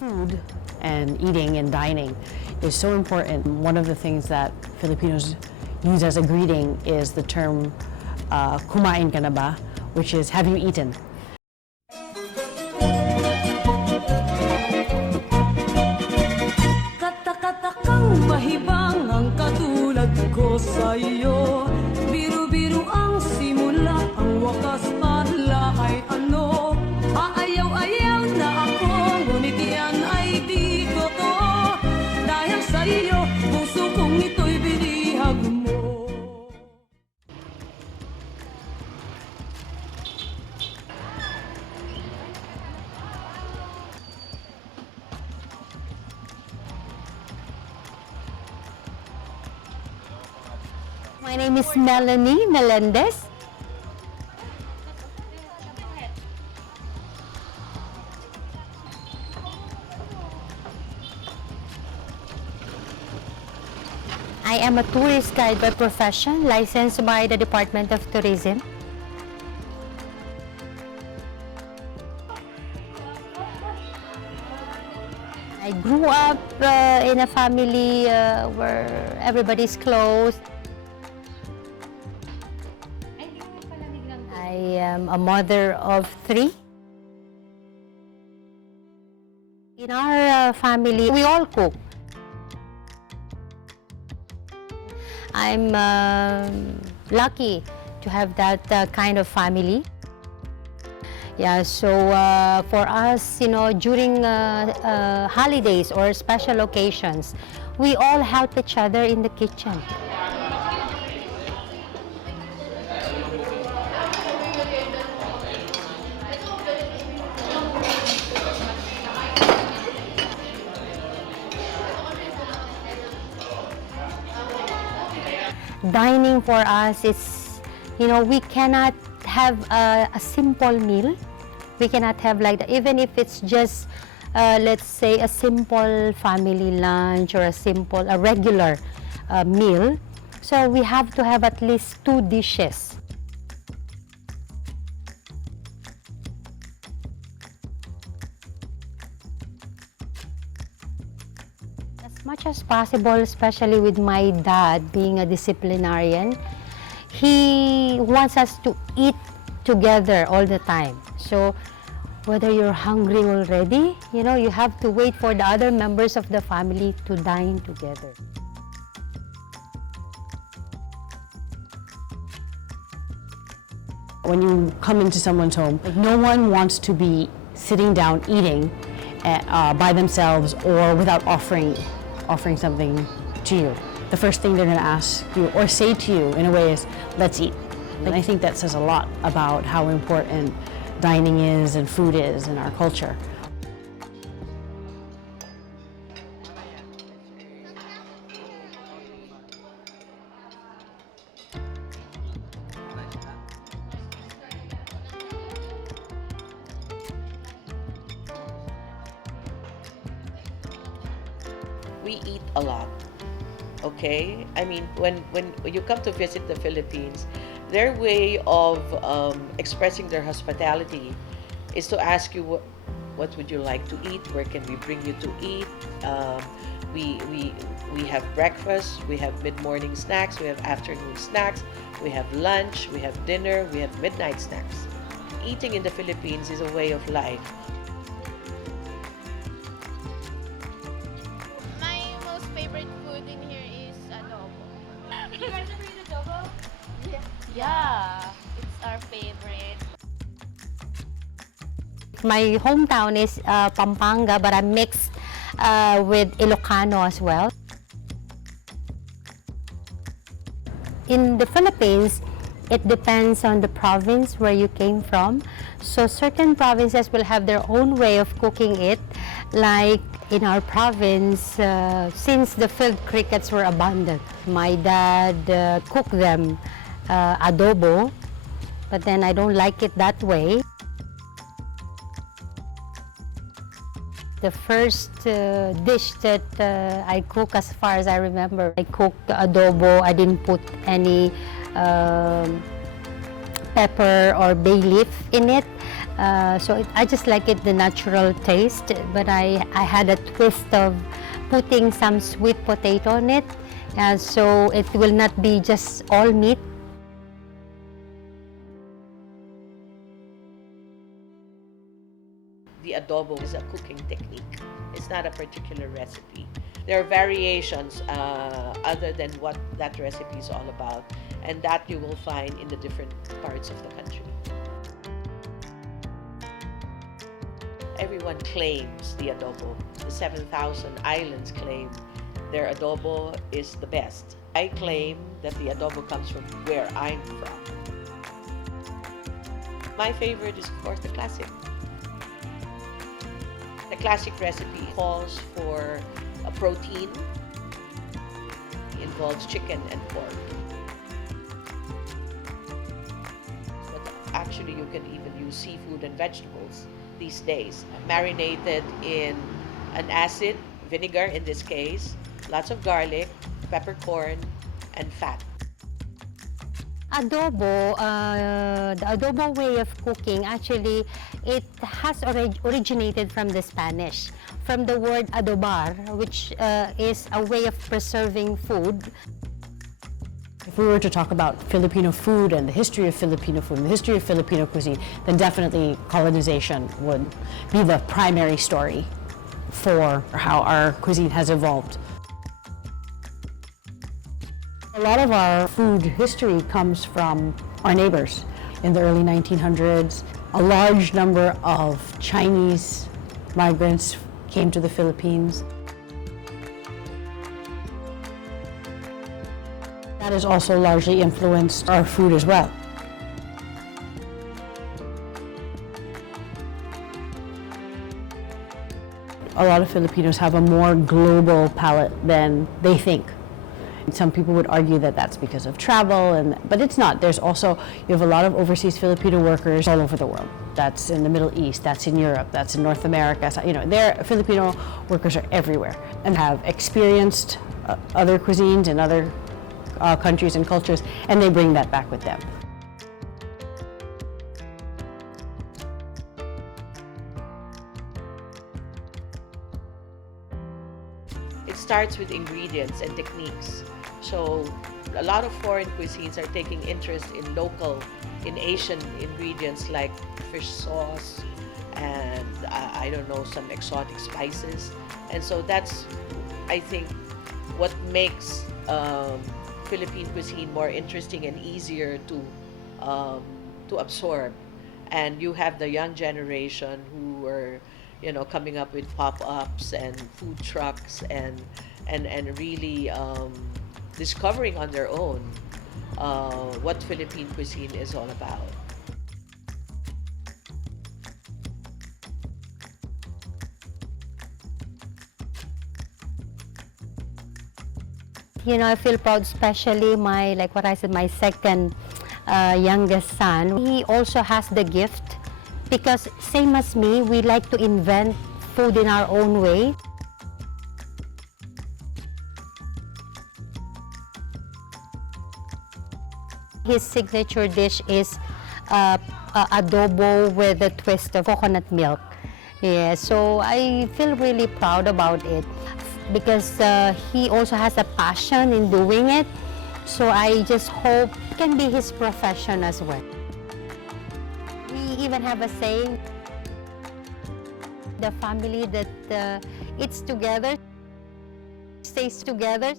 Food and eating and dining is so important. One of the things that Filipinos use as a greeting is the term kumain ka na ba, which is have you eaten? Katakatakang mahibang ang katulad ko sa'yo. Biru-biru ang simula, ang wakas pala ay ano. Aayaw-ayaw na ako, ngunit yan ay di totoo. Dahil sa'yo, puso kong ito'y binihag mo. My name is Melanie Melendez. I am a tourist guide by profession, licensed by the Department of Tourism. I grew up in a family where everybody's close. I am a mother of 3. In our family, we all cook. I'm lucky to have that kind of family. Yeah, so for us, you know, during holidays or special occasions, we all help each other in the kitchen. Dining for us is, you know, we cannot have a simple meal. We cannot have like that, even if it's just, let's say, a simple family lunch or a regular meal. So we have to have at least 2 dishes. As much as possible, especially with my dad being a disciplinarian, he wants us to eat together all the time. So whether you're hungry already, you know, you have to wait for the other members of the family to dine together. When you come into someone's home, like, no one wants to be sitting down eating by themselves or without offering something to you. The first thing they're going to ask you or say to you in a way is, let's eat. And I think that says a lot about how important dining is and food is in our culture. We eat a lot, okay? I mean, when you come to visit the Philippines, their way of expressing their hospitality is to ask you what would you like to eat, where can we bring you to eat. We have breakfast, we have mid-morning snacks, we have afternoon snacks, we have lunch, we have dinner, we have midnight snacks. Eating in the Philippines is a way of life. My most favorite food in here is adobo. You guys ever eat adobo? Yeah, it's our favorite. My hometown is Pampanga, but I'm mixed with Ilocano as well. In the Philippines, it depends on the province where you came from. So certain provinces will have their own way of cooking it. Like in our province, since the field crickets were abundant, my dad cooked them adobo, but then I don't like it that way. The first dish that I cook, as far as I remember, I cooked adobo. I didn't put any pepper or bay leaf in it. I just like it, the natural taste, but I had a twist of putting some sweet potato on it, so it will not be just all meat. The adobo is a cooking technique. It's not a particular recipe. There are variations other than what that recipe is all about, and that you will find in the different parts of the country. Everyone claims the adobo. The 7,000 islands claim their adobo is the best. I claim that the adobo comes from where I'm from. My favorite is, of course, the classic. The classic recipe calls for a protein. It involves chicken and pork. But actually, you can even use seafood and vegetables these days. Marinated in an acid, vinegar in this case, lots of garlic, peppercorn, and fat. Adobo, the adobo way of cooking, actually, it has originated from the Spanish, from the word adobar, which is a way of preserving food. If we were to talk about Filipino food and the history of Filipino food and the history of Filipino cuisine, then definitely colonization would be the primary story for how our cuisine has evolved. A lot of our food history comes from our neighbors. In the early 1900s, a large number of Chinese migrants came to the Philippines. That has also largely influenced our food as well. A lot of Filipinos have a more global palate than they think. Some people would argue that that's because of travel, but it's not. There's also, you have a lot of overseas Filipino workers all over the world. That's in the Middle East, that's in Europe, that's in North America. So, Filipino workers are everywhere and have experienced other cuisines and other countries and cultures, and they bring that back with them. It starts with ingredients and techniques. So a lot of foreign cuisines are taking interest in Asian ingredients like fish sauce and some exotic spices. And so that's, I think, what makes Philippine cuisine more interesting and easier to absorb. And you have the young generation who are, coming up with pop-ups and food trucks and really discovering on their own what Philippine cuisine is all about. I feel proud, especially my second youngest son. He also has the gift because same as me, we like to invent food in our own way. His signature dish is adobo with a twist of coconut milk. Yeah, so I feel really proud about it because he also has a passion in doing it. So I just hope it can be his profession as well. We even have a saying, the family that eats together stays together.